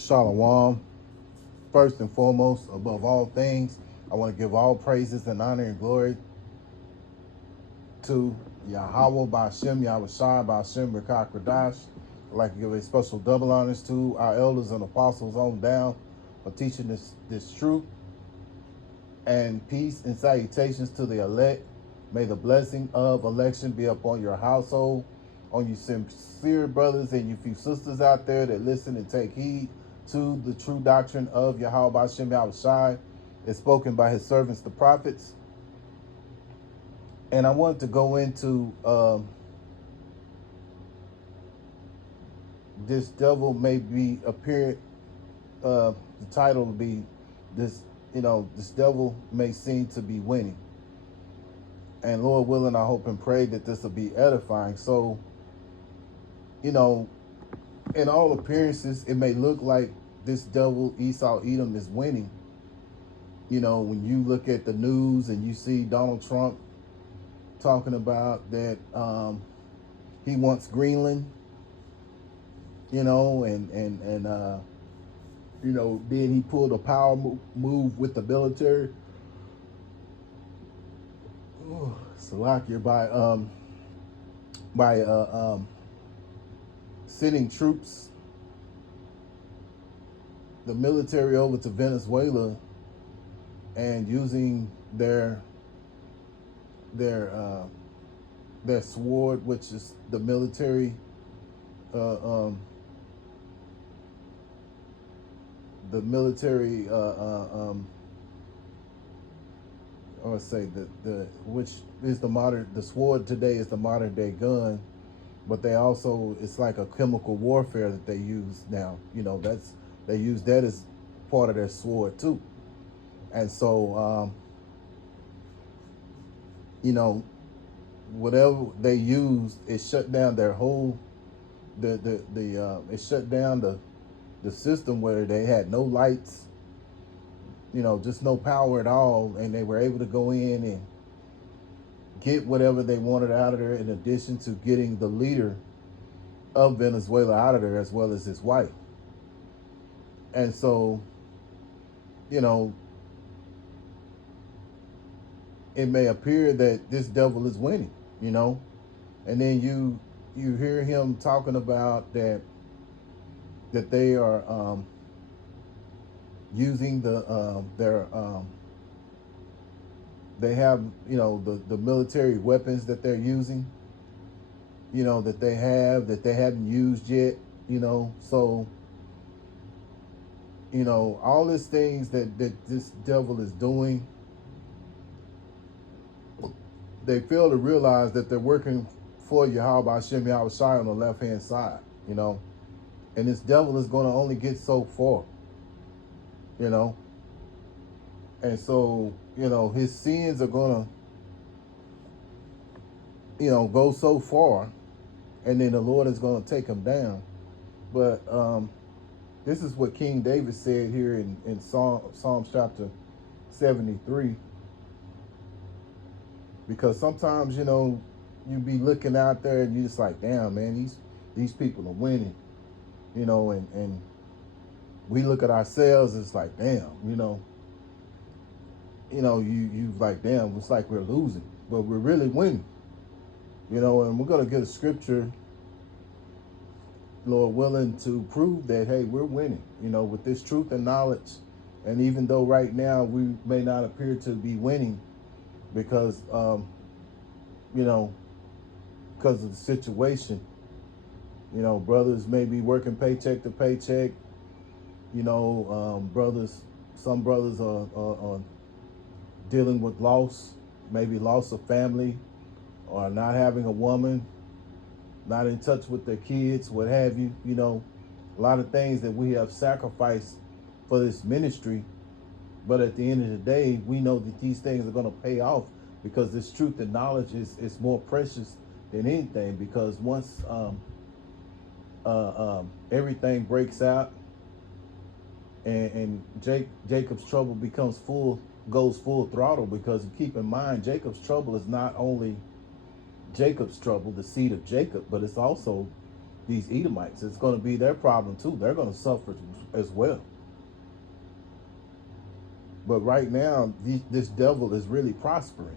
Shalom. First and foremost, above all things, I want to give all praises and honor and glory to Yahweh Ba'Shem, Yahweh Shai Ba'Shem Rekah Kradash. I'd like to give a special double honors to our elders and apostles on down for teaching this truth. And peace and salutations to the elect. May the blessing of election be upon your household, on you sincere brothers and you few sisters out there that listen and take heed to the true doctrine of Yahweh Ba'Shem Yahweh Shai, is spoken by his servants, the prophets. And I wanted to go into this devil may be appearing. The title will be this. This devil may seem to be winning. And Lord willing, I hope and pray that this will be edifying. So, in all appearances, it may look like this devil, Esau Edom, is winning. When you look at the news and you see Donald Trump talking about that he wants Greenland, then he pulled a power move with the military. Salakia by sending troops, the military over to Venezuela and using their sword, which is the military or say which is the sword today is the modern day gun, but it's like a chemical warfare that they use now. They use that as part of their sword too. And so whatever they used, it shut down their whole it shut down the system where they had no lights, just no power at all, and they were able to go in and get whatever they wanted out of there, in addition to getting the leader of Venezuela out of there, as well as his wife. And so, it may appear that this devil is winning, and then you hear him talking about that they are using they have the military weapons that they're using, that they haven't used yet, so all these things that this devil is doing, they fail to realize that they're working for Yahweh Ba'Shem Yahweh Shai on the left hand side, and this devil is going to only get so far, and so his sins are going to go so far, and then the Lord is going to take him down. But this is what King David said here in Psalms chapter 73, because sometimes you be looking out there and you just like, damn man, these people are winning, and we look at ourselves, it's like, damn, you like, damn, it's like we're losing, but we're really winning, and we're going to get a scripture, Lord willing, to prove that, hey, we're winning, with this truth and knowledge. And even though right now we may not appear to be winning because, because of the situation, brothers may be working paycheck to paycheck, some brothers are dealing with loss, maybe loss of family, or not having a woman, not in touch with their kids, what have you, a lot of things that we have sacrificed for this ministry. But at the end of the day, we know that these things are going to pay off, because this truth and knowledge is more precious than anything. Because once everything breaks out and Jacob's trouble goes full throttle, because keep in mind, Jacob's trouble is not only Jacob's trouble, the seed of Jacob, but it's also, these Edomites. It's going to be their problem too. They're going to suffer as well. But right now, this devil is really prospering.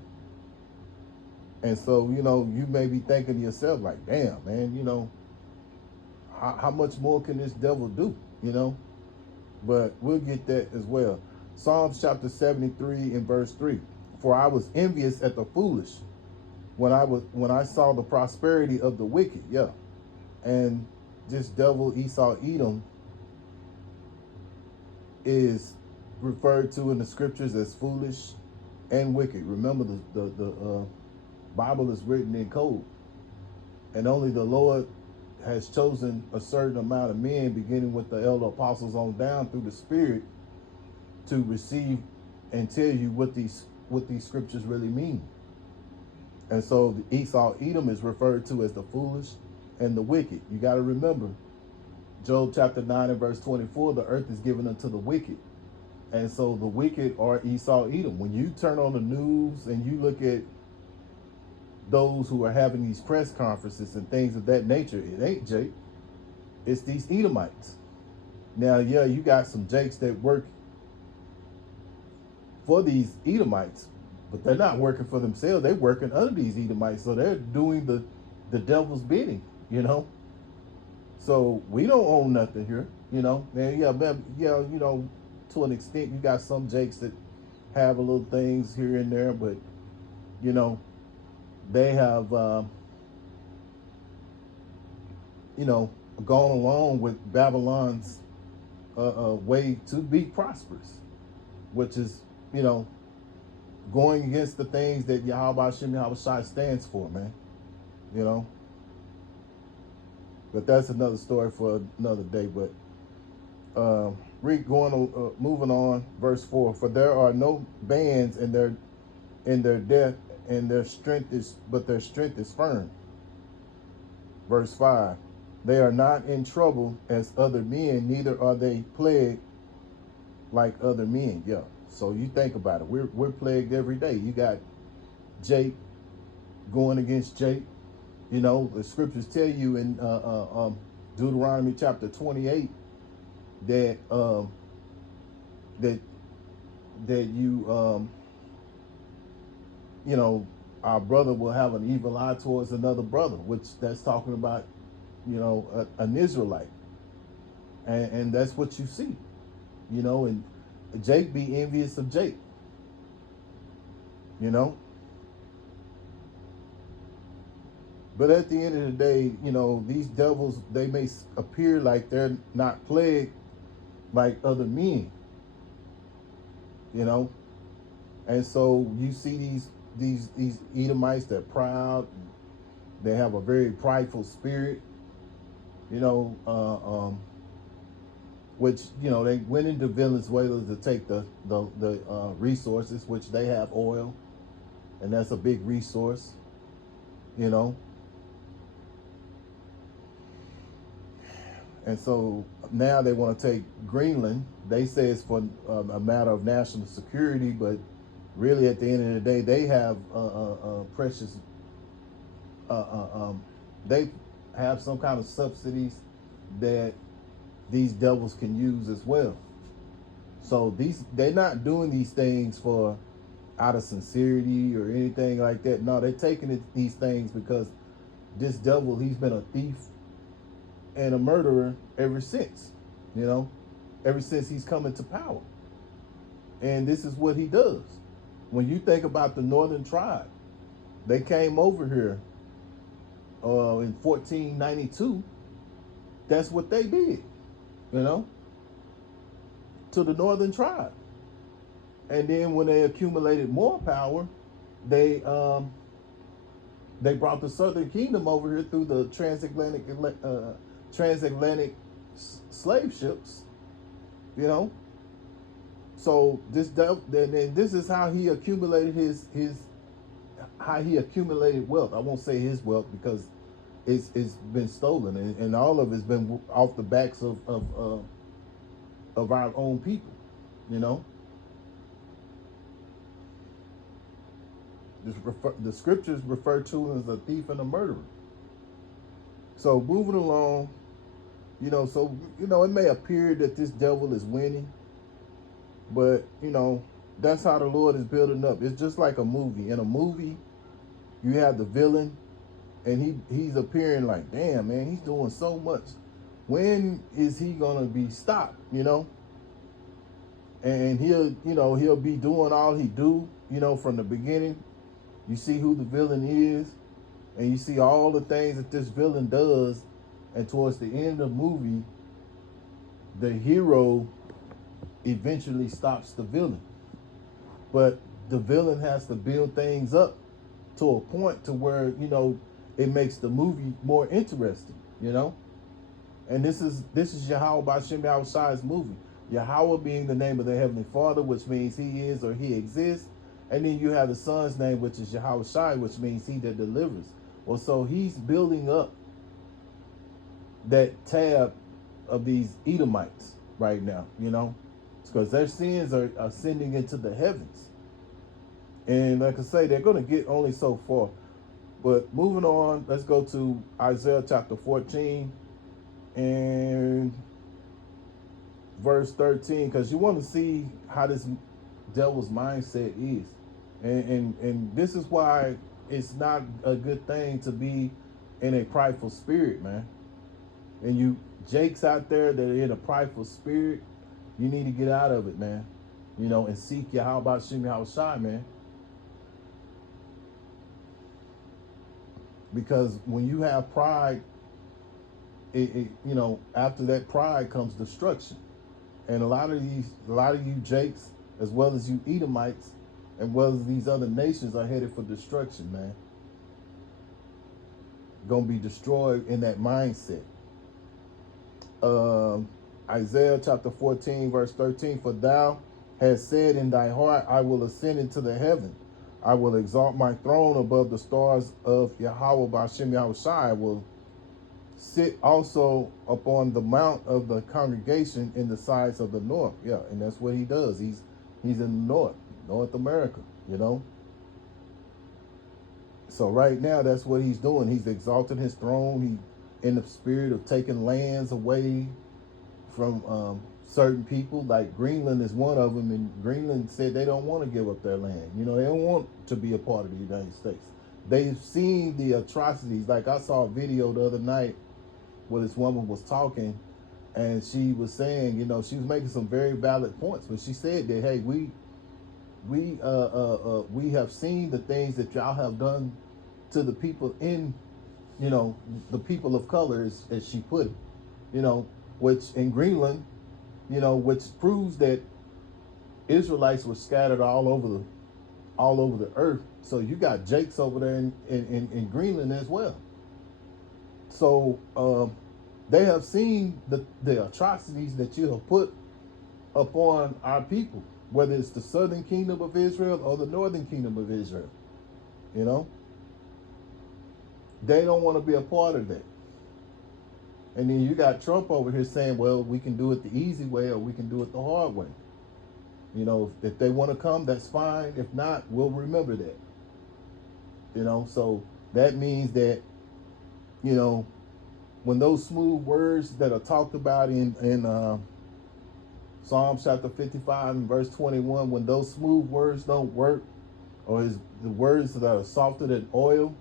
And so, you may be thinking to yourself, like, damn, man, how much more can this devil do? But we'll get that as well. Psalms chapter 73 and verse 3. For I was envious at the foolish when I saw the prosperity of the wicked. Yeah. And this devil Esau Edom is referred to in the scriptures as foolish and wicked. Remember, the Bible is written in code, and only the Lord has chosen a certain amount of men, beginning with the elder apostles on down through the Spirit, to receive and tell you what these scriptures really mean. And so the Esau Edom is referred to as the foolish and the wicked. You got to remember, Job chapter 9 and verse 24, the earth is given unto the wicked. And so the wicked are Esau Edom. When you turn on the news and you look at those who are having these press conferences and things of that nature, it ain't Jake. It's these Edomites. Now, yeah, you got some Jakes that work for these Edomites, but they're not working for themselves. They're working under these Edomites. So they're doing the devil's bidding, So we don't own nothing here, Now, yeah, to an extent, you got some Jakes that have a little things here and there, but, they have, gone along with Babylon's way to be prosperous, which is, going against the things that Yahweh Shem Yahweh Shai stands for, man. But that's another story for another day. But moving on, verse 4. For there are no bands in their death, and their strength is firm. Verse 5. They are not in trouble as other men, neither are they plagued like other men. Yeah. So you think about it. We're plagued every day. You got Jake going against Jake. The scriptures tell you in Deuteronomy chapter 28 that our brother will have an evil eye towards another brother, which that's talking about, an Israelite. And that's what you see, and Jake be envious of Jake, But at the end of the day, these devils, they may appear like they're not plagued like other men, And so you see these Edomites, they're proud. They have a very prideful spirit, which, they went into Venezuela to take the resources, which they have oil, and that's a big resource, And so now they want to take Greenland. They say it's for a matter of national security, but really at the end of the day, they have precious, they have some kind of subsidies that these devils can use as well. So they're not doing these things for out of sincerity or anything like that. No, they're taking these things because this devil, he's been a thief and a murderer ever since, ever since he's come into power. And this is what he does. When you think about the northern tribe, they came over here in 1492. That's what they did, to the northern tribe. And then when they accumulated more power, they brought the southern kingdom over here through the transatlantic slave ships, So this is how he accumulated how he accumulated wealth. I won't say his wealth because it's been stolen, and all of it's been off the backs of our own people, The scriptures refer to him as a thief and a murderer. So moving along, it may appear that this devil is winning, but that's how the Lord is building up. It's just like a movie. In a movie, you have the villain, and he's appearing like, damn man, he's doing so much. When is he gonna be stopped? And he'll be doing all he do. From the beginning, you see who the villain is, and you see all the things that this villain does, and towards the end of the movie, the hero eventually stops the villain. But the villain has to build things up to a point to where it makes the movie more interesting. And this is Yahweh Bashem Yahushai's movie. Yahweh being the name of the Heavenly Father, which means he is or he exists. And then you have the Son's name, which is Yahushai, which means he that delivers. Well, so he's building up that tab of these Edomites right now, because their sins are ascending into the heavens. And like I say, they're going to get only so far. But moving on, let's go to Isaiah chapter 14 and verse 13, because you want to see how this devil's mindset is. And this is why it's not a good thing to be in a prideful spirit, man. And you jakes out there that are in a prideful spirit, you need to get out of it, man. And seek Yahweh Shem Yahushai, man. Because when you have pride, after that pride comes destruction. And a lot of you jakes, as well as you Edomites, and well as these other nations, are headed for destruction, man. Gonna be destroyed in that mindset. Isaiah chapter 14 verse 13, for thou hast said in thy heart, I will ascend into the heaven. I will exalt my throne above the stars of Yahweh Bashem Yahushai. I will sit also upon the mount of the congregation in the sides of the north. Yeah, and that's what he does. He's in the North America, So right now, that's what he's doing. He's exalting his throne. He in the spirit of taking lands away from certain people. Like Greenland is one of them, and Greenland said they don't want to give up their land. They don't want to be a part of the United States. They've seen the atrocities. Like I saw a video the other night where this woman was talking, and she was saying, she was making some very valid points, but she said that, hey, we have seen the things that y'all have done to the people in, the people of color, as she put it, which in Greenland, which proves that Israelites were scattered all over the earth. So you got Jakes over there in Greenland as well. So they have seen the atrocities that you have put upon our people, whether it's the southern kingdom of Israel or the northern kingdom of Israel. They don't want to be a part of that. And then you got Trump over here saying, well, we can do it the easy way or we can do it the hard way. If they want to come, that's fine. If not, we'll remember that. So that means that, when those smooth words that are talked about in Psalm chapter 55 and verse 21, when those smooth words don't work, or the words that are softer than oil,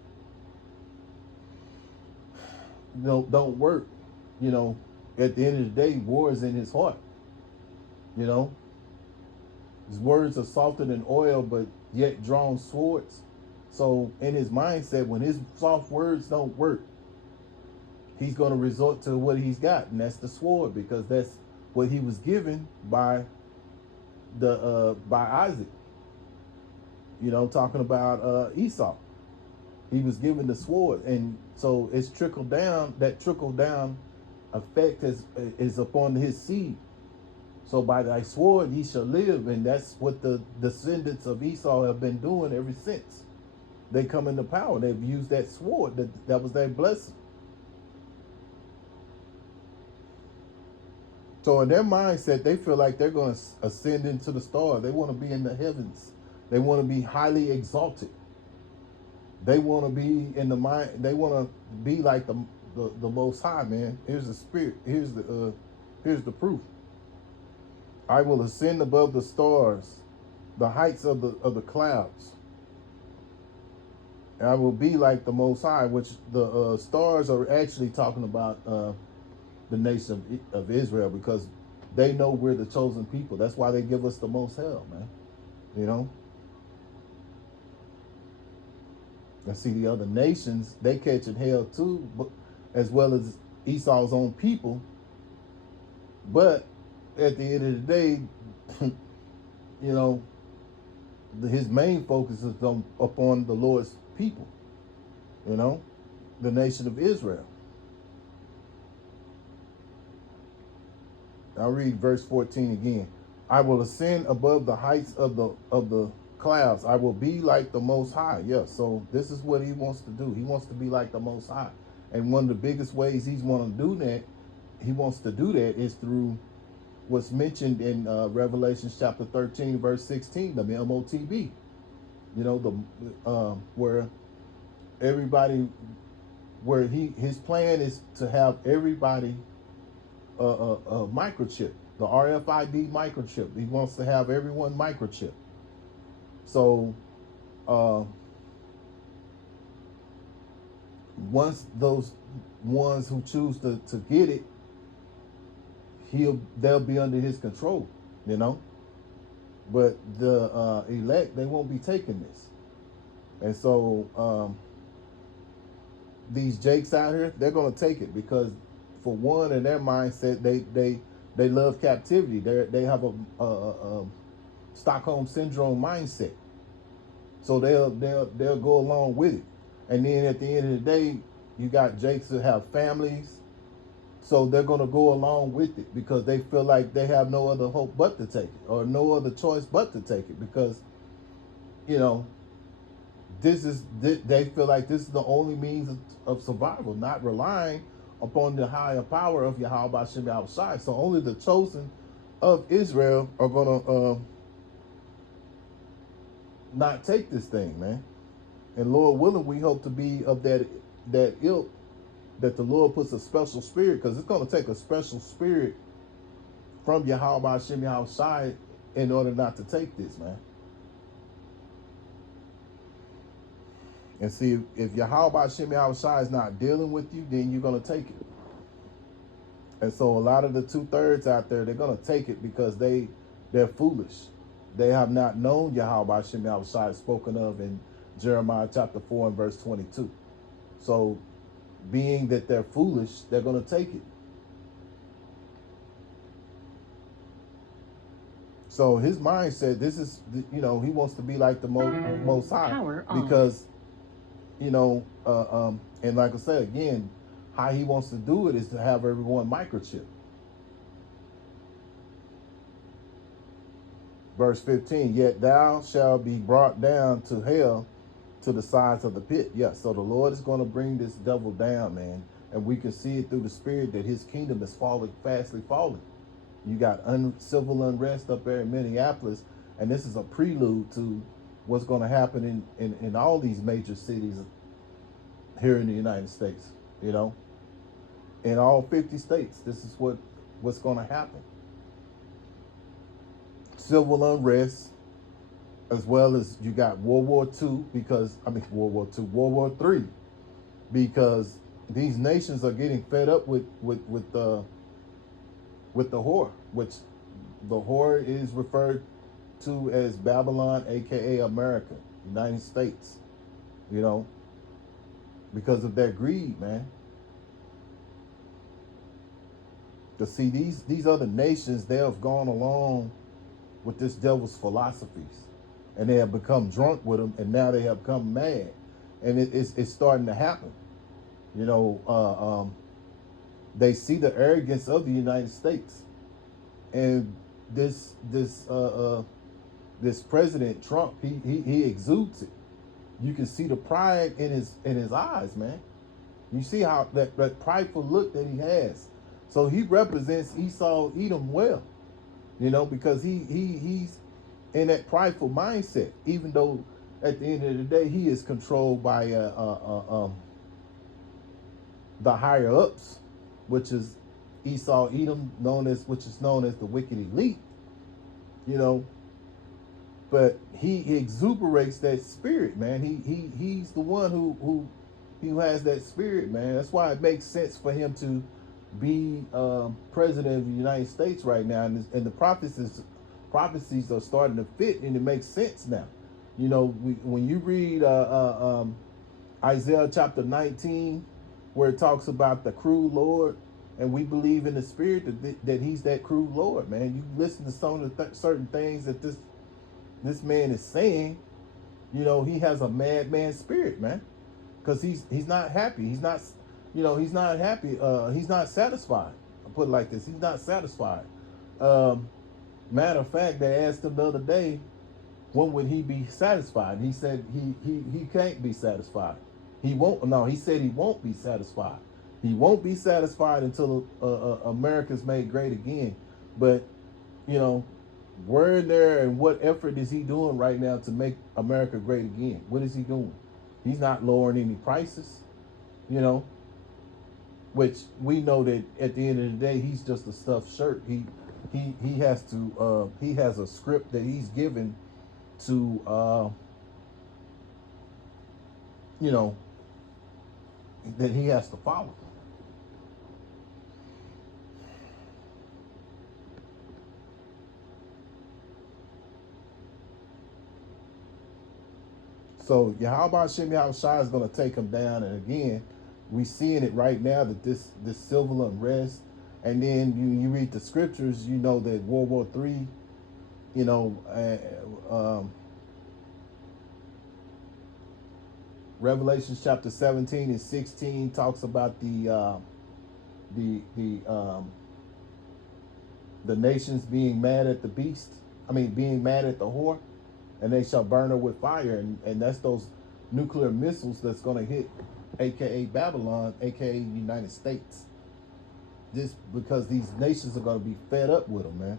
don't work, at the end of the day, war is in his heart. His words are softer than oil, but yet drawn swords. So in his mindset, when his soft words don't work, he's going to resort to what he's got, and that's the sword, because that's what he was given by Isaac. Talking about Esau. He was given the sword, and so it's trickled down. That trickle down effect is upon his seed. So by thy sword ye shall live, and that's what the descendants of Esau have been doing ever since they come into power. They've used that sword. That was their blessing. So in their mindset, they feel like they're going to ascend into the stars. They want to be in the heavens. They want to be highly exalted. They want to be in the mind. They want to be like the Most High, man. Here's the spirit. Here's the proof. I will ascend above the stars, the heights of the clouds. And I will be like the Most High, which the stars are actually talking about the nation of Israel, because they know we're the chosen people. That's why they give us the most hell, man. You know. And see, the other nations, they catching hell too, but as well as Esau's own people. But at the end of the day, you know, his main focus is upon the Lord's people, you know, the nation of Israel. I'll read verse 14 again. I will ascend above the heights of the clouds. I will be like the Most High. Yes, so this is what he wants to do. He wants to be like the Most High. And one of the biggest ways he wants to do that is through what's mentioned in Revelation chapter 13, verse 16, the MOTB. You know, where everybody, where his plan is to have everybody a microchip, the RFID microchip. He wants to have everyone microchip. So once those ones who choose to get it, they'll be under his control, you know. But the elect, they won't be taking this. And so these jakes out here, they're gonna take it because, for one, in their mindset, they love captivity. They have a Stockholm syndrome mindset. So they'll go along with it. And then at the end of the day, you got jakes that have families, so they're gonna go along with it because they feel like they have no other hope but to take it, or no other choice but to take it, because, you know, they feel like this is the only means of survival, not relying upon the higher power of Yahweh B'Shem Yahushai. So only the chosen of Israel are gonna not take this thing, man. And Lord willing, we hope to be of that ilk, that the Lord puts a special spirit, because it's going to take a special spirit from Yahweh B'Shem Yahushai in order not to take this, man. And see, if Yahweh B'Shem Yahushai is not dealing with you, then you're going to take it. And so a lot of the 2/3 out there, they're going to take it because they're foolish. They have not known Yahweh B'Shem Yahushai spoken of in Jeremiah chapter 4 and verse 22. So being that they're foolish, they're going to take it. So his mindset, this is, you know, he wants to be like the Most High, because, you know, and like I said again, how he wants to do it is to have everyone microchip. Verse 15, yet thou shalt be brought down to hell, to the sides of the pit. Yeah, so the Lord is going to bring this devil down, man. And we can see it through the spirit that his kingdom is fastly falling. You got civil unrest up there in Minneapolis, and this is a prelude to what's going to happen in all these major cities here in the United States, you know. In all 50 states, this is what's going to happen. Civil unrest, as well as you got World War II, World War III, because these nations are getting fed up with the whore, which the whore is referred to as Babylon, aka America, United States, you know, because of their greed, man. To see these other nations, they have gone along with this devil's philosophies, and they have become drunk with them, and now they have become mad, and it's starting to happen. You know, they see the arrogance of the United States, and this President Trump, he exudes it. You can see the pride in his eyes, man. You see how that prideful look that he has. So he represents Esau, Edom well, you know, because he's in that prideful mindset, even though at the end of the day he is controlled by the higher ups, which is Esau, Edom, which is known as the wicked elite, you know. But he exuberates that spirit, man. He's the one who has that spirit, man. That's why it makes sense for him to be president of the United States right now, and the prophecies are starting to fit, and it makes sense now. You know, when you read Isaiah chapter 19, where it talks about the cruel Lord, and we believe in the spirit that he's that cruel Lord, man. You listen to some of the certain things that this man is saying, you know, he has a madman spirit, man, because he's not happy. He's not, you know, he's not happy. He's not satisfied. I put it like this: he's not satisfied. Um, Matter of fact, they asked him the other day, when would he be satisfied? He said he can't be satisfied. He won't. No, he said he won't be satisfied. He won't be satisfied until America's made great again. But you know, where in there and what effort is he doing right now to make America great again? What is he doing? He's not lowering any prices, you know, which we know that at the end of the day, he's just a stuffed shirt. He has to he has a script that he's given to you know, that he has to follow. So Yahweh Shem Shai is going to take him down, and again, we seeing it right now that this civil unrest, and then you read the scriptures, you know that World War III, you know, Revelation chapter 17 and 16 talks about the the nations being mad at the beast. I mean, being mad at the whore, and they shall burn her with fire, and that's those nuclear missiles that's going to hit, aka Babylon, aka United States. Just because these nations are going to be fed up with them, man.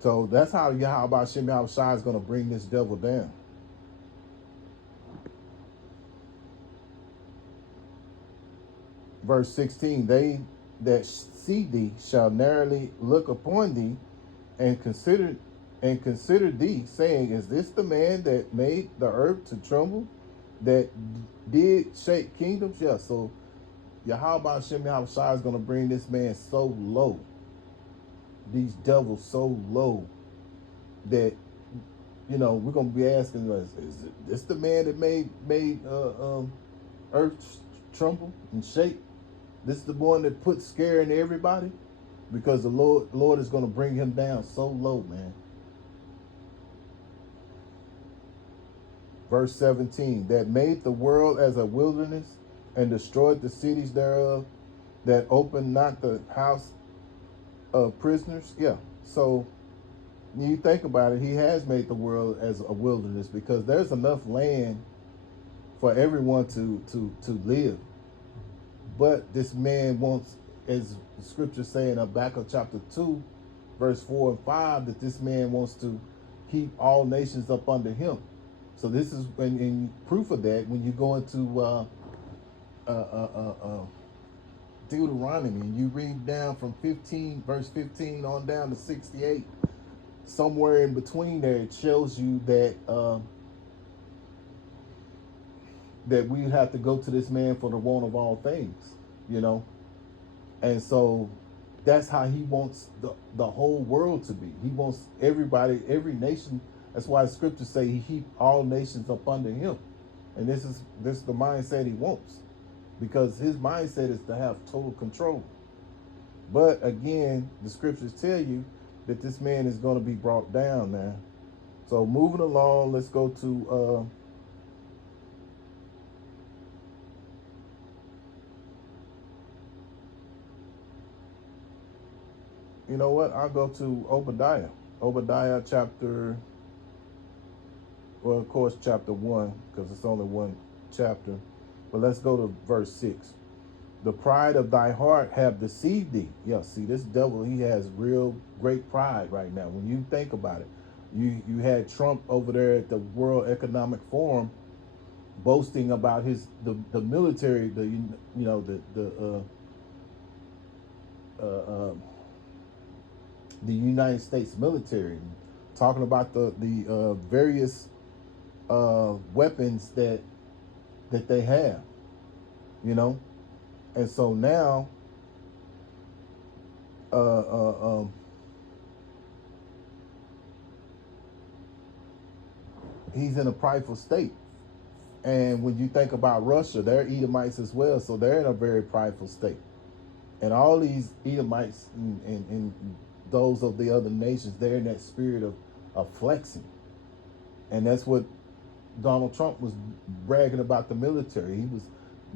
So that's how Yahweh Shem Shai is going to bring this devil down. Verse 16, they that see thee shall narrowly look upon thee and consider thee, saying, is this the man that made the earth to tremble, that did shake kingdoms? Yeah, so Yahweh Shem Shai is going to bring this man so low, these devils so low, that, you know, we're going to be asking us, is this the man that made earth tremble and shake? This is the one that put scare in everybody, because the Lord is going to bring him down so low, man. Verse 17, that made the world as a wilderness and destroyed the cities thereof, that opened not the house of prisoners. Yeah, so you think about it, he has made the world as a wilderness, because there's enough land for everyone to live. But this man wants, as the scripture say in Habakkuk chapter 2, verse 4 and 5, that this man wants to keep all nations up under him. So this is in proof of that when you go into Deuteronomy and you read down from 15, verse 15 on down to 68. Somewhere in between there, it shows you that that we have to go to this man for the want of all things, you know. And so that's how he wants the whole world to be. He wants everybody, every nation. That's why the scriptures say he keep all nations up under him. And this is the mindset he wants, because his mindset is to have total control. But again, the scriptures tell you that this man is going to be brought down now. So moving along, let's go to you know what? I'll go to Obadiah. Obadiah chapter, well, of course, chapter 1, because it's only one chapter. But let's go to verse 6. The pride of thy heart have deceived thee. Yeah, see, this devil, he has real great pride right now. When you think about it, you had Trump over there at the World Economic Forum, boasting about the military, uh, uh, the United States military, talking about the various weapons that they have, you know, and so now uh, uh, um, he's in a prideful state. And when you think about Russia, they're Edomites as well, so they're in a very prideful state. And all these Edomites and those of the other nations, they're in that spirit of flexing. And that's what Donald Trump was bragging about the military. He was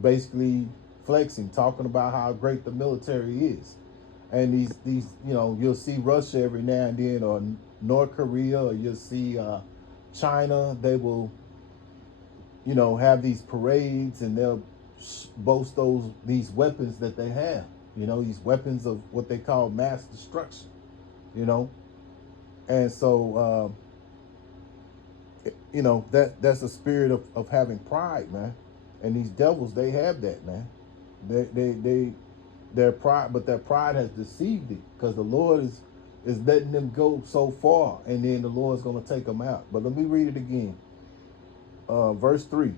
basically flexing, talking about how great the military is. And these you'll see Russia every now and then, or North Korea, or you'll see China. They will have these parades, and they'll boast these weapons that they have. These weapons of what they call mass destruction. And so that's a spirit of having pride, man. And these devils, they have that, man. Their pride, but their pride has deceived it, because the Lord is letting them go so far, and then the Lord's going to take them out. But let me read it again. Verse 3.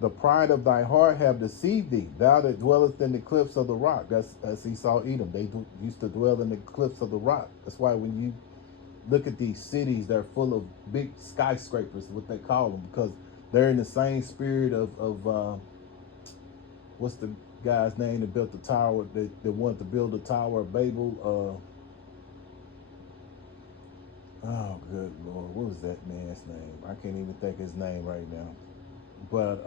The pride of thy heart have deceived thee, thou that dwellest in the cliffs of the rock. That's Esau, Edom. They used to dwell in the cliffs of the rock. That's why when you look at these cities, they're full of big skyscrapers, what they call them, because they're in the same spirit of what's the guy's name that built the tower, that wanted to build the Tower of Babel? Oh, good Lord, what was that man's name? I can't even think his name right now. But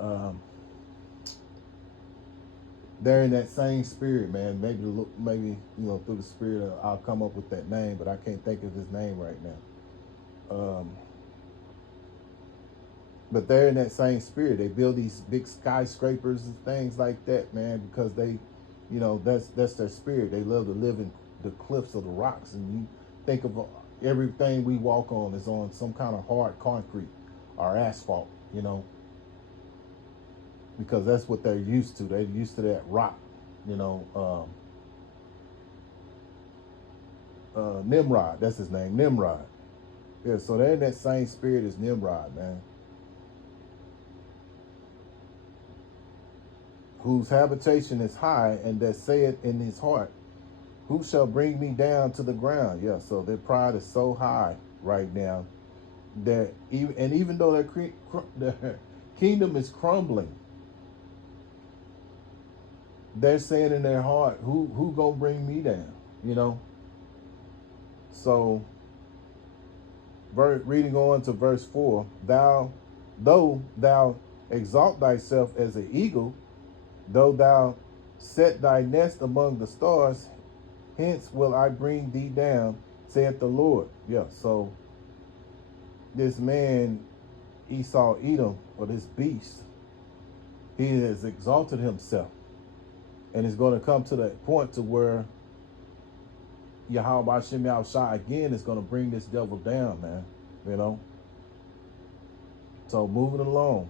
they're in that same spirit, man. Maybe through the spirit, I'll come up with that name, but I can't think of his name right now. But they're in that same spirit. They build these big skyscrapers and things like that, man, because they, that's their spirit. They love to live in the cliffs of the rocks. And you think of everything we walk on is on some kind of hard concrete or asphalt, because that's what they're used to. They're used to that rock, Nimrod, that's his name, Nimrod. Yeah, so they're in that same spirit as Nimrod, man. Whose habitation is high, and that saith in his heart, who shall bring me down to the ground? Yeah, so their pride is so high right now that even though their kingdom is crumbling, they're saying in their heart, who gonna bring me down? So reading on to verse 4, though thou exalt thyself as an eagle, though thou set thy nest among the stars, hence will I bring thee down, saith the Lord. Yeah, so this man, Esau, Edom, or this beast, he has exalted himself. And it's going to come to that point to where Yahweh Hashem Yahushua again is going to bring this devil down, man. So moving along.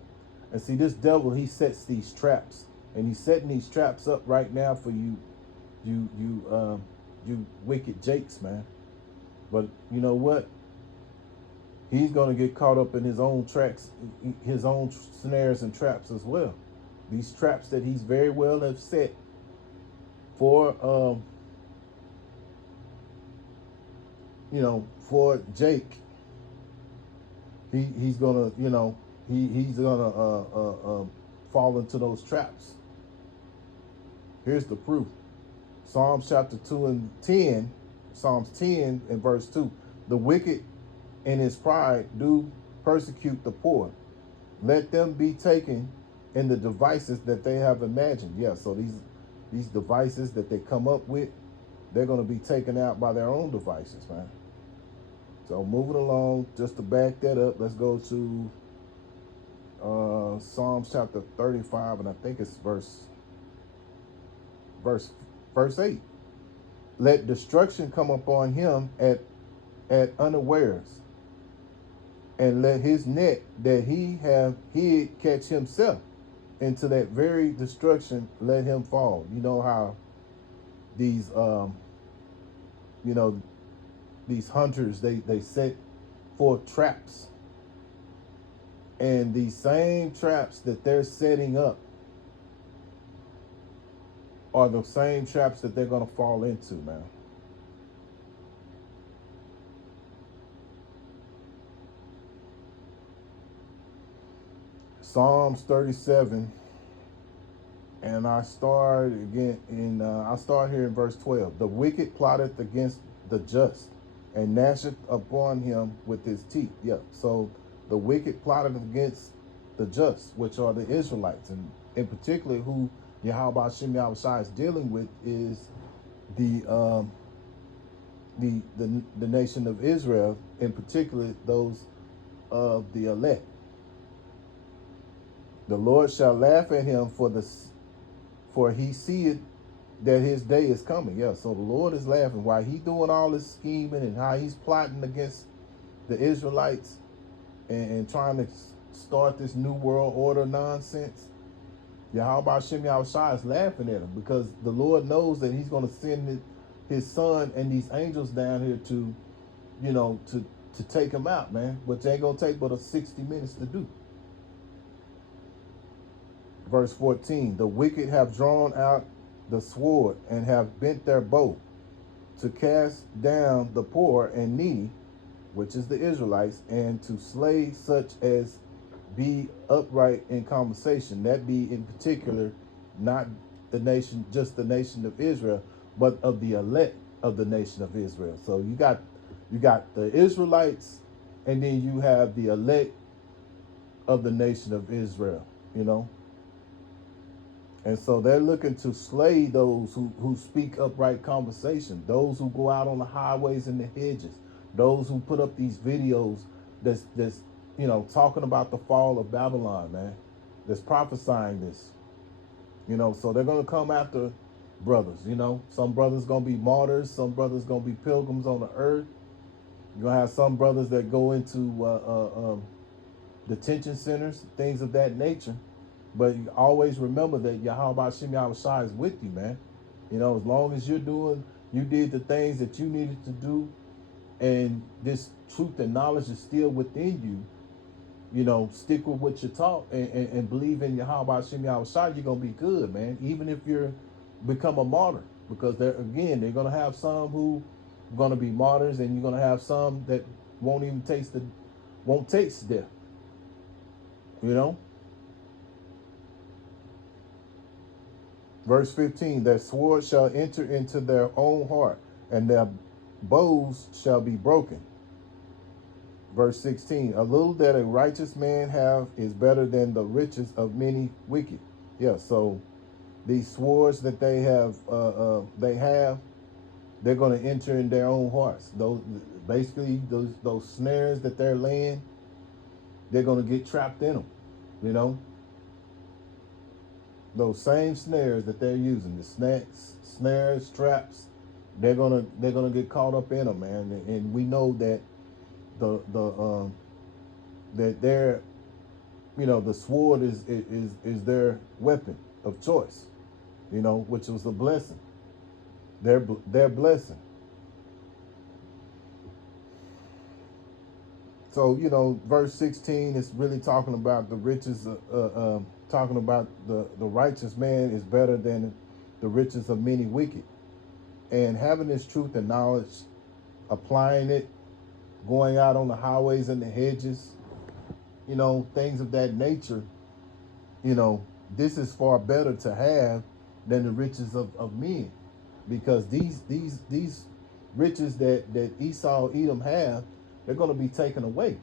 And see, this devil, he sets these traps. And he's setting these traps up right now for you wicked jakes, man. But you know what? He's going to get caught up in his own tracks, his own snares and traps as well. These traps that he's very well have set for for Jake. He's gonna he's gonna fall into those traps. Here's the proof. Psalms chapter 2 and 10, Psalms 10 and verse 2. The wicked in his pride do persecute the poor. Let them be taken in the devices that they have imagined. Yeah, so these devices that they come up with, they're going to be taken out by their own devices, man. So moving along, just to back that up, let's go to Psalms chapter 35, and I think it's verse 8. Let destruction come upon him at unawares. and let his net that he have hid catch himself. Into that very destruction let him fall. You know how these you know these hunters, they set for traps, and these same traps that they're setting up are the same traps that they're going to fall into, man. Psalms 37, and I start again in I start here in verse 12. The wicked plotteth against the just, and gnasheth upon him with his teeth. Yeah, so the wicked plotted against the just, which are the Israelites, and in particular, who Yahweh Shem Yahushua is dealing with is the the nation of Israel, in particular those of the elect. The Lord shall laugh at him for he seeth that his day is coming. Yeah, so the Lord is laughing while he doing all this scheming and how he's plotting against the Israelites, and trying to start this new world order nonsense. Yahweh Shem Yahushua is laughing at him because the Lord knows that he's going to send his son and these angels down here to, to take him out, man. Which ain't going to take but a 60 minutes to do. Verse 14, the wicked have drawn out the sword and have bent their bow to cast down the poor and needy, which is the Israelites, and to slay such as be upright in conversation. That be in particular not the nation, just the nation of Israel, but of the elect of the nation of Israel. So you got the Israelites, and then you have the elect of the nation of Israel, And so they're looking to slay those who speak upright conversation, those who go out on the highways and the hedges, those who put up these videos that's talking about the fall of Babylon, man, that's prophesying this. So they're going to come after brothers. Some brothers going to be martyrs, some brothers going to be pilgrims on the earth. You're going to have some brothers that go into detention centers, things of that nature. But you always remember that Yahweh Shem Yahushua is with you, man. As long as you did the things that you needed to do, and this truth and knowledge is still within you, stick with what you're taught, and believe in Yahweh Shem Yahushua, you're going to be good, man. Even if you're become a martyr, because they're going to have some who are going to be martyrs, and you're going to have some that won't taste death, Verse 15, that sword shall enter into their own heart, and their bows shall be broken. Verse 16, a little that a righteous man have is better than the riches of many wicked. Yeah, so these swords that they have, they're going to enter in their own hearts. Those snares that they're laying, they're going to get trapped in them, Those same snares that they're using, the snares, traps, they're gonna get caught up in them, man. And we know that that their the sword is their weapon of choice, which was a blessing, their blessing. So verse 16 is really talking about the riches, talking about the righteous man is better than the riches of many wicked, and having this truth and knowledge, applying it, going out on the highways and the hedges, things of that nature, this is far better to have than the riches of men, because these riches that Esau, Edom have, they're going to be taken away.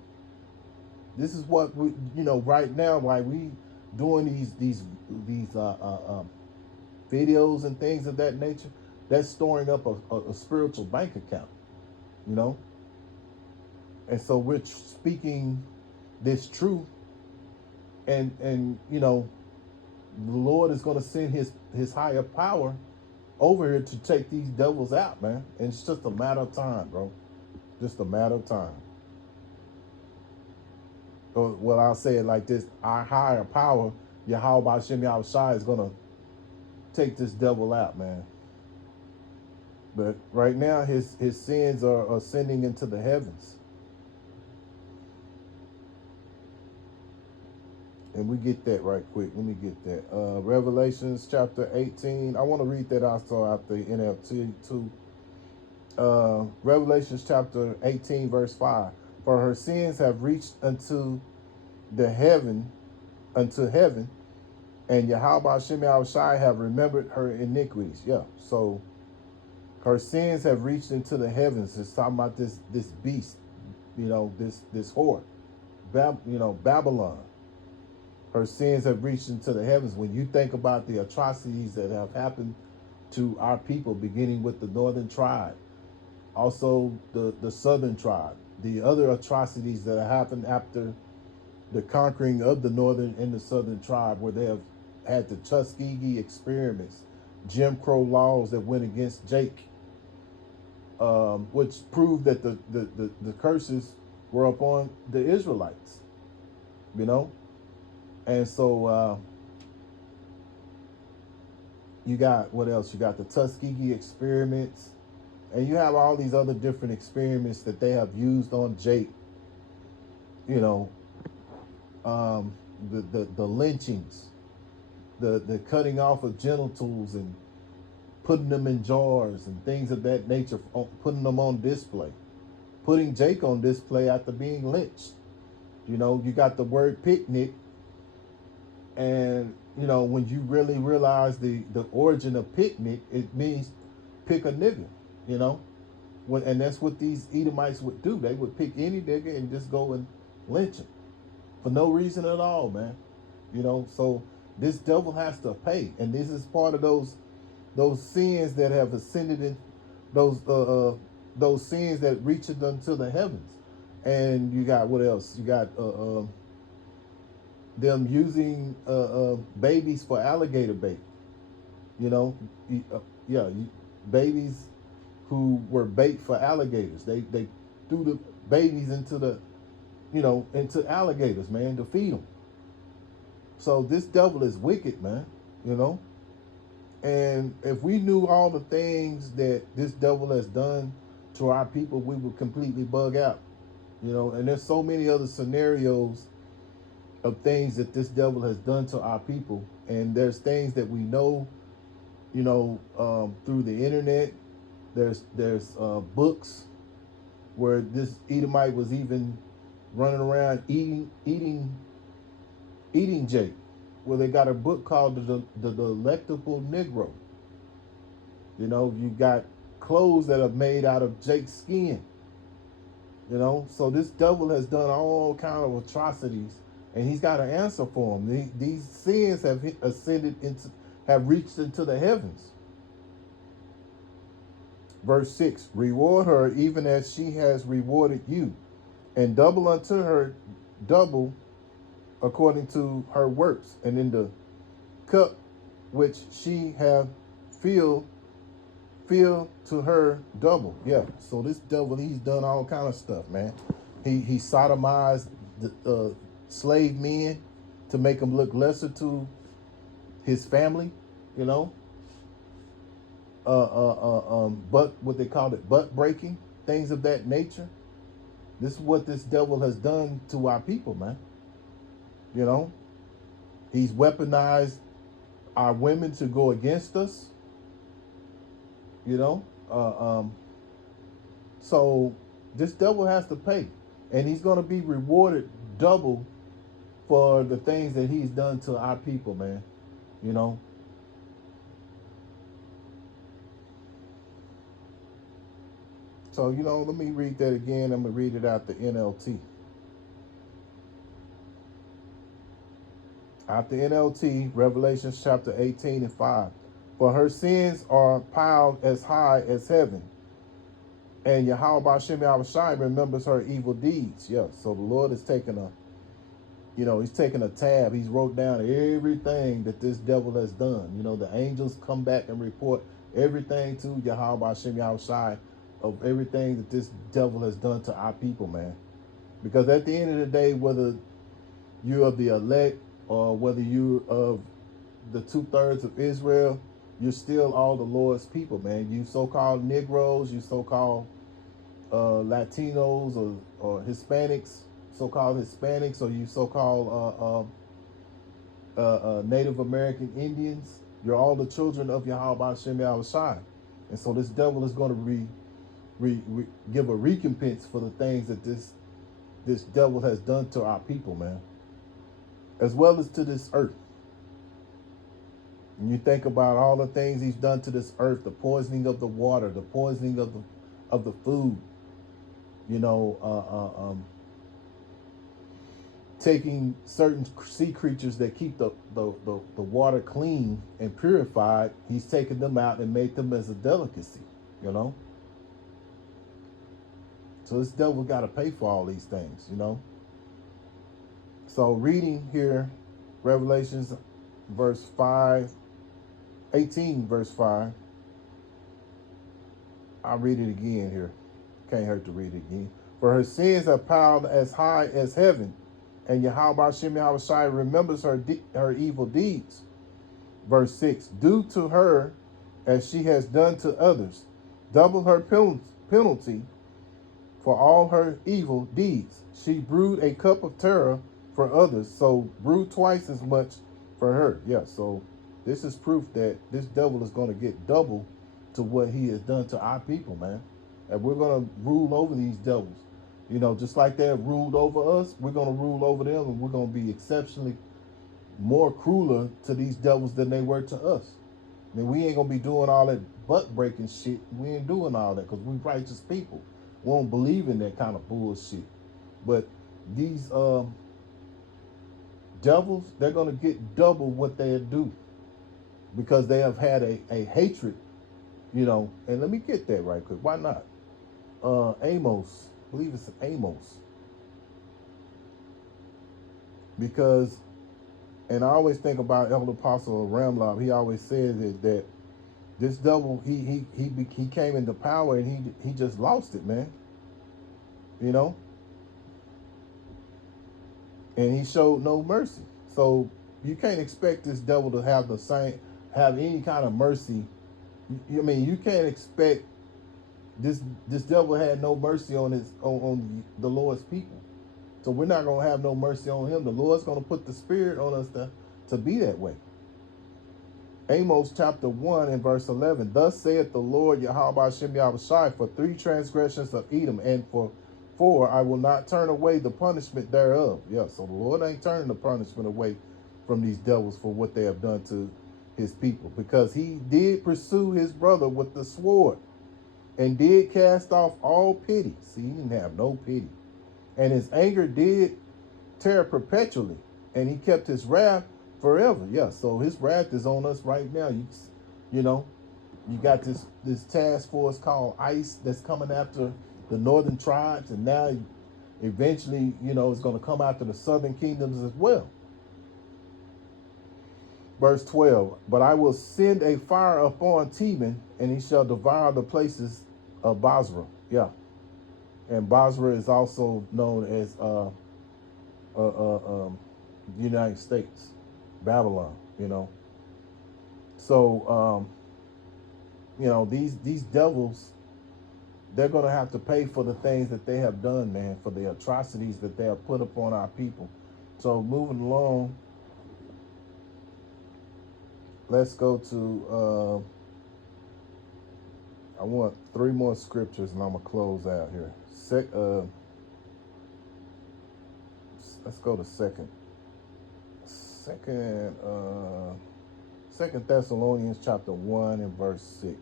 This is what we, right now, why we doing these videos and things of that nature. That's storing up a spiritual bank account, and so we're speaking this truth, and the Lord is going to send his higher power over here to take these devils out, man. And it's just a matter of time, bro. Just a matter of time. or well, I'll say it like this: our higher power, Yahweh Hashem Yahushai, is gonna take this devil out, man. But right now, his sins are ascending into the heavens, and we get that right quick. Let me get that. Revelations chapter 18. I want to read that also out the NLT too. Revelations chapter 18, verse 5. For her sins have reached unto heaven, and Yahweh Hashem Shai have remembered her iniquities. Yeah, so her sins have reached into the heavens. It's talking about this beast, this whore, Babylon. Her sins have reached into the heavens. When you think about the atrocities that have happened to our people, beginning with the northern tribe, also the southern tribe, the other atrocities that have happened after the conquering of the northern and the southern tribe, where they have had the Tuskegee experiments, Jim Crow laws that went against Jake, which proved that the curses were upon the Israelites, and so you got, what else? You got the Tuskegee experiments, and you have all these other different experiments that they have used on Jake. The lynchings, the cutting off of genitals and putting them in jars and things of that nature, putting them on display, putting Jake on display after being lynched. You got the word picnic, and when you really realize the origin of picnic, it means pick a nigga, and that's what these Edomites would do. They would pick any nigga and just go and lynch him for no reason at all, man. So this devil has to pay, and this is part of those sins that have ascended in those sins that reach it unto the heavens. And you got, what else? You got them using babies for alligator bait. Babies who were bait for alligators. They threw the babies into into alligators, man, to feed them. So this devil is wicked, man. And if we knew all the things that this devil has done to our people, we would completely bug out. And there's so many other scenarios of things that this devil has done to our people. And there's things that we know, through the internet. There's books where this Edomite was even running around eating Jake. Well, they got a book called the Delectable Negro. You got clothes that are made out of Jake's skin. So this devil has done all kind of atrocities, and he's got an answer for them. These sins have have reached into the heavens. Verse 6, reward her even as she has rewarded you, and double unto her double according to her works, and in the cup which she have filled to her double. Yeah, so this devil, he's done all kind of stuff, man. He sodomized the slave men to make them look lesser to his family, but what they call it, butt breaking, things of that nature. This is what this devil has done to our people, man. He's weaponized our women to go against us. So this devil has to pay, and he's going to be rewarded double for the things that he's done to our people, man. So, let me read that again. I'm going to read it out the NLT. Out the NLT, Revelation chapter 18 and 5. For her sins are piled as high as heaven, and Yahweh Hashem Yahushai remembers her evil deeds. Yeah, so the Lord is taking he's taking a tab. He's wrote down everything that this devil has done. The angels come back and report everything to Yahweh Hashem Yahushai of everything that this devil has done to our people, man. Because at the end of the day, whether you're of the elect or whether you're of the 2/3 of Israel, you're still all the Lord's people, man. You so-called Negroes, you so-called Latinos or Hispanics, so-called Hispanics, or you so-called Native American Indians. You're all the children of Yahweh Hashem Yahushai. And so this devil is going to give a recompense for the things that this devil has done to our people, man, as well as to this earth. And you think about all the things he's done to this earth, the poisoning of the water, the poisoning of the food, you know, taking certain sea creatures that keep the water clean and purified, he's taken them out and made them as a delicacy, you know. So this devil got to pay for all these things, you know. So reading here, Revelations verse 5, 18 verse 5. I'll read it again here. Can't hurt to read it again. For her sins are piled as high as heaven, and Yahweh Hashem Yahushai remembers her evil deeds. Verse 6. Do to her as she has done to others. Double her penalty for all her evil deeds. She brewed a cup of terror for others, so brew twice as much for her. Yeah, so this is proof that this devil is going to get double to what he has done to our people, man. And we're going to rule over these devils. You know, just like they have ruled over us, we're going to rule over them, and we're going to be exceptionally more crueler to these devils than they were to us. I mean, we ain't going to be doing all that butt-breaking shit. We ain't doing all that because we righteous people. We don't believe in that kind of bullshit. But these devils, they're going to get double what they do because they have had a hatred, you know. And let me get that right quick. Why not? Amos. I believe it's Amos. Because, and I always think about Elder Apostle Ramlob. He always says that this devil, he came into power and he just lost it, man. You know? And he showed no mercy. So you can't expect this devil to have any kind of mercy. I mean, you can't expect this devil had no mercy on the Lord's people. So we're not going to have no mercy on him. The Lord's going to put the spirit on us to be that way. Amos chapter 1 and verse 11. Thus saith the Lord Yahweh Hashem Yahushai, for 3 transgressions of Edom, and for 4 I will not turn away the punishment thereof. Yeah, so the Lord ain't turning the punishment away from these devils for what they have done to his people, because he did pursue his brother with the sword and did cast off all pity. See, he didn't have no pity. And his anger did tear perpetually, and he kept his wrath forever. Yeah, so his wrath is on us right now. You know, you got this task force called ICE that's coming after the northern tribes, and now eventually, you know, it's going to come after the southern kingdoms as well. Verse 12, but I will send a fire upon Teman, and he shall devour the places of Basra. Yeah. And Basra is also known as the United States, Babylon, you know. So, you know, these devils, they're going to have to pay for the things that they have done, man, for the atrocities that they have put upon our people. So moving along, let's go to, I want 3 more scriptures and I'm going to close out here. Let's go to Second Thessalonians chapter 1 and verse 6.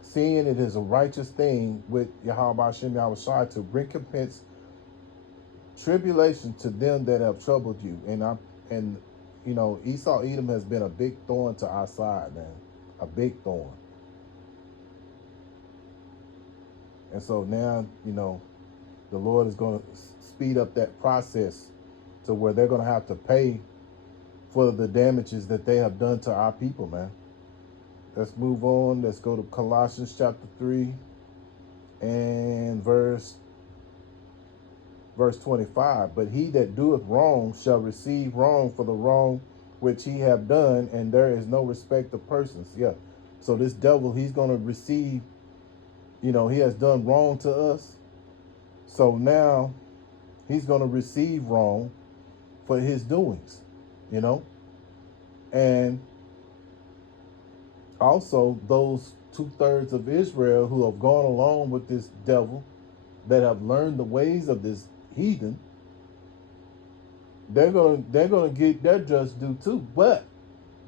Seeing it is a righteous thing with Yahweh Hashem Yahushai to recompense tribulation to them that have troubled you. And you know, Esau Edom has been a big thorn to our side, man. A big thorn. And so now, you know, the Lord is going to speed up that process to where they're going to have to pay for the damages that they have done to our people, man. Let's move on. Let's go to Colossians chapter 3 and verse Verse 25, but he that doeth wrong shall receive wrong for the wrong which he have done, and there is no respect of persons. Yeah. So this devil, he's going to receive, he has done wrong to us. So now he's going to receive wrong for his doings, you know. And also those 2/3 of Israel who have gone along with this devil, that have learned the ways of this heathen, they're gonna get their just due too. But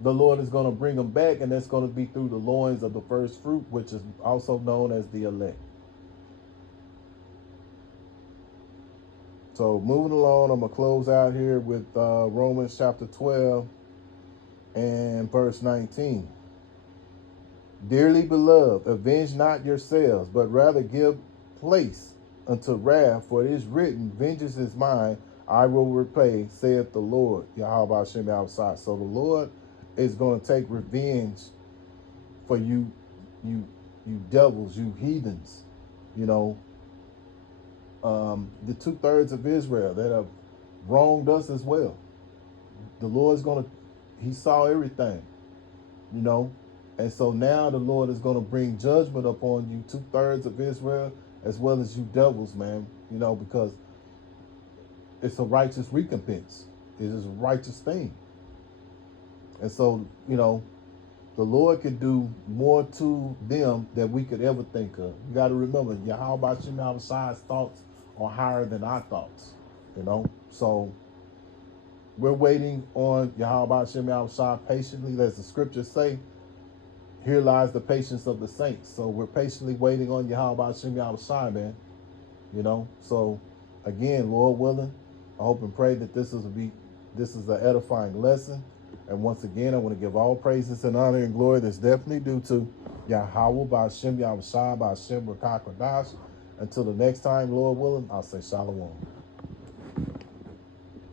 the Lord is gonna bring them back, and that's gonna be through the loins of the first fruit, which is also known as the elect. So moving along, I'm gonna close out here with Romans chapter 12 and verse 19. Dearly beloved, avenge not yourselves, but rather give place unto wrath, for it is written, vengeance is mine, I will repay, saith the Lord. Yahweh Hashem outside. So the Lord is going to take revenge for you devils, you heathens, you know, the 2/3 of Israel that have wronged us as well. The Lord's going to, he saw everything, you know. And so now the Lord is going to bring judgment upon you 2/3 of Israel, as well as you devils, man, because it's a righteous recompense. It is a righteous thing. And so, the Lord could do more to them than we could ever think of. You got to remember, Yahweh Shem's thoughts are higher than our thoughts, So we're waiting on Yahweh Shem patiently, as the scriptures say. Here lies the patience of the saints. So we're patiently waiting on Yahweh Shem Yahushai, man. So again, Lord willing, I hope and pray that this is an edifying lesson. And once again, I want to give all praises and honor and glory that's definitely due to Yahweh Ba'Shem Yahushai Ba'Shem Rakah Kodash. Until the next time, Lord willing, I'll say Shalom.